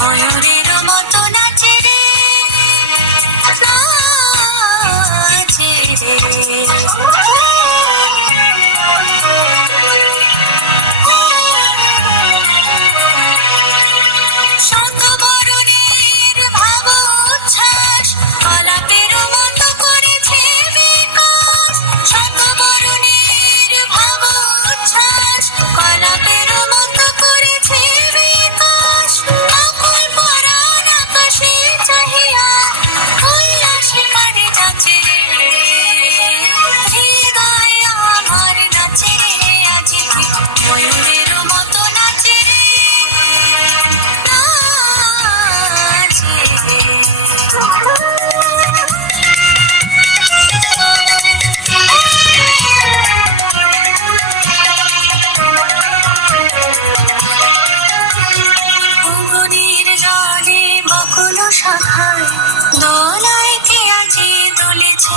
ময়ূরের মতো নাচে রে, নাচে রে। শত বরণের ভাব উচ্ছ্বাস কলাপের মতো করেছে বিকাশ। শত বরণের ভাব উচ্ছ্বাস কলাপের মতো করেছে বিকাশ। আকুল পরাণ আকাশে চাহিয়া উল্লাসে পারে যাচ্ছে রে, হৃদয় আমার নাচে রে আজি ময়ূরের মতো নাচে রে, নাচে রে। অঙ্গনের জলে বকুল শাখায় দোলায় কে আজি দুলেছে